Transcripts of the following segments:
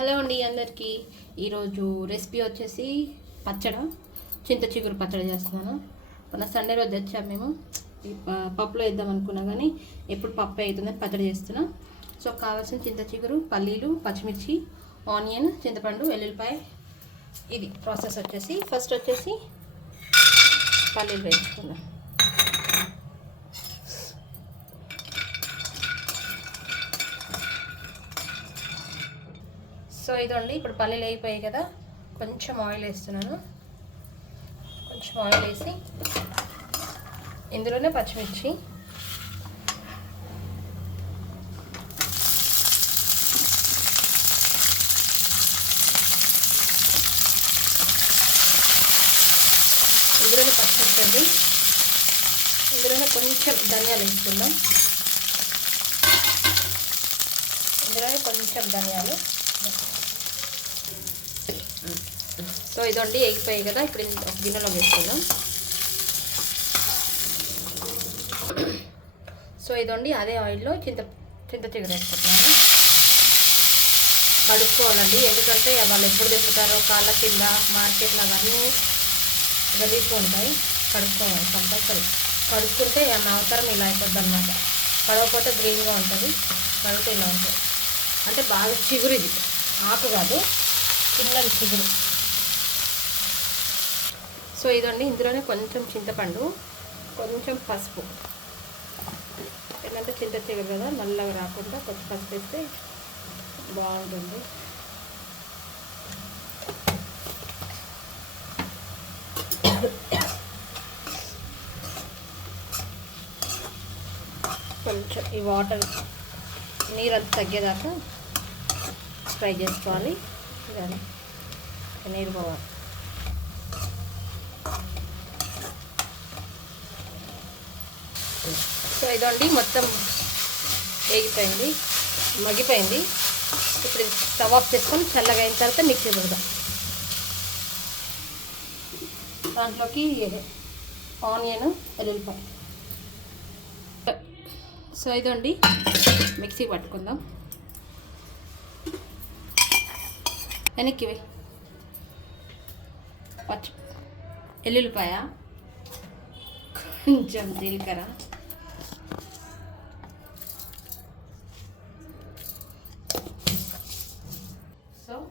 Hello అండి అందరికీ. ఈరోజు రెసిపీ వచ్చేసి పచ్చడ. చింత చిగురు పచ్చడి చేస్తున్నాను. మొన్న సండే రోజు తెచ్చాము మేము. ఈ ప- పప్పులో వేద్దాం అనుకున్నా కానీ ఎప్పుడు పప్పు అవుతుందని పచ్చడి చేస్తున్నా. సో కావాల్సిన చింత చిగురు పల్లీలు పచ్చిమిర్చి ఆనియన్ చింతపండు వెల్లుల్లిపాయ. ఇది ప్రాసెస్ వచ్చేసి ఫస్ట్ వచ్చేసి పల్లీలు వేసుకుందాం సో ఇదండి ఇప్పుడు పల్లీలు అయిపోయాయి కదా. కొంచెం ఆయిల్ వేస్తున్నాను. కొంచెం ఆయిల్ వేసి ఇందులోనే పచ్చిమిర్చి. ఇందులోనే పచ్చిమిర్చి అండి. ఇందులోనే కొంచెం ధనియాలు వేసుకుందాం. ఇందులోనే కొంచెం ధనియాలు. సో ఇదండి ఎగిపోయాయి కదా ఇప్పుడు ఒక గిన్నెలో వేసుకుందాం. సో ఇదండి అదే ఆయిల్లో చింత చింత చిగురు వేసుకుంటున్నాను. కడుక్కోవాలండి ఎందుకంటే వాళ్ళు ఎప్పుడు తిప్పుతారో కాళ్ళ కింద మార్కెట్లో అవన్నీ గలీజ్గా ఉంటాయి కడుక్కోవాలి కంపల్సరీ. కడుక్కుంటే ఏమన్నా అవతారం ఇలా అయిపోద్ది అనమాట కడవకపోతే గ్రీన్గా ఉంటుంది. కడిగితే ఇలా ఉంటుంది. అంటే బాగా చిగురు ఇది ఆకు కాదు. చిన్న చిగురు సో ఇదండి. ఇందులోనే కొంచెం చింతపండు కొంచెం పసుపు. ఎందుకంటే చింత చిగురు కదా నల్లగా రాకుండా కొంచెం పసుపు వేస్తే బాగుంటుంది. కొంచెం ఈ వాటర్ నీరంతా తగ్గేదాకా ఫ్రై చేసుకోవాలి. కానీ నీరు పోవాలి సో ఇదండి మొత్తం వేగిపోయింది మగ్గిపోయింది. ఇప్పుడు స్టవ్ ఆఫ్ చేసుకొని చల్లగా అయిన తర్వాత మిక్సీ పెడదాం. దాంట్లోకి ఆనియన్ ఎల్లుల్లిపాయ సో ఇదండి మిక్సీ పట్టుకుందాం. వెనక్కి పచ్చి ఎల్లుల్లిపాయ. కొంచెం జీలకర్ర. So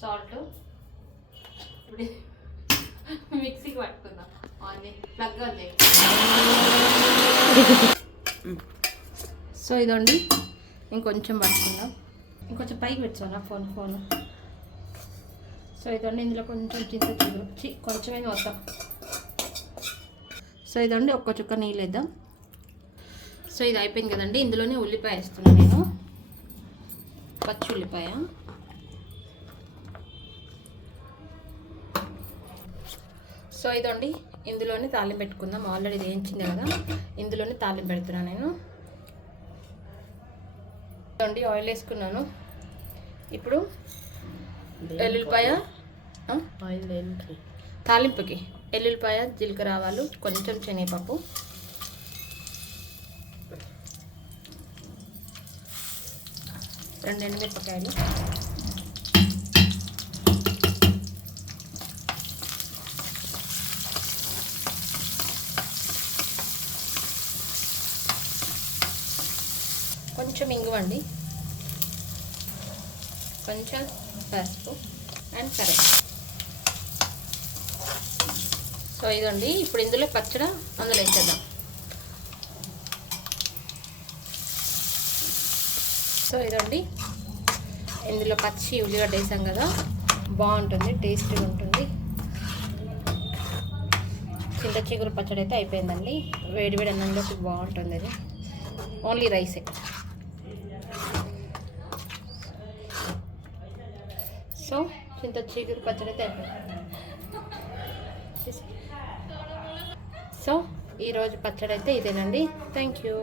salt. ఇప్పుడు మిక్సీకి పట్టుకుందాం. ఆనియన్. ప్లగ్ సో ఇదండి. ఇంకొంచెం పట్టుకుందాం. ఇంకొంచెం పైకి పెట్టాను ఫోన్ ఫోన్. సో ఇదండి ఇందులో కొంచెం చింత చి కొంచెమే వద్దాం సో ఇదండి ఒక్క చుక్క నీళ్ళు వేద్దాం. సో ఇది అయిపోయింది కదండి. ఇందులోనే ఉల్లిపాయ వేస్తున్నాను నేను. పచ్చి ఉల్లిపాయ. సో ఇదండి ఇందులోనే తాలింపు పెట్టుకుందాం. ఆల్రెడీ ఇది వేయించింది కదా. ఇందులోనే తాలింపు పెడుతున్నాను నేను. ఇదండి ఆయిల్ వేసుకున్నాను. ఇప్పుడు ఎల్లుల్లిపాయ తాలింపుకి. ఎల్లుల్లిపాయ జీలకర్ర ఆవాలు కొంచెం శనగపప్పు. రెండు ఎండుమిరపకాయలు. కొంచెం ఇంగువండి. కొంచెం పసుపు అండ్ కరెక్ట్ సో ఇదండి ఇప్పుడు ఇందులో పచ్చడి అందులో వేసేద్దాం. సో ఇదండి ఇందులో పచ్చి ఉల్లిగడ్డ వేసాం కదా బాగుంటుంది టేస్టీగా ఉంటుంది. చింత చిగురు పచ్చడి అయితే అయిపోయిందండి. వేడివేడి అన్నంలోకి బాగుంటుంది అది. ఓన్లీ రైసే. సో చింత చిగురు పచ్చడి అయితే అయిపోయింది. సో ఈరోజు పచ్చడి అయితే ఇదేనండి. Thank you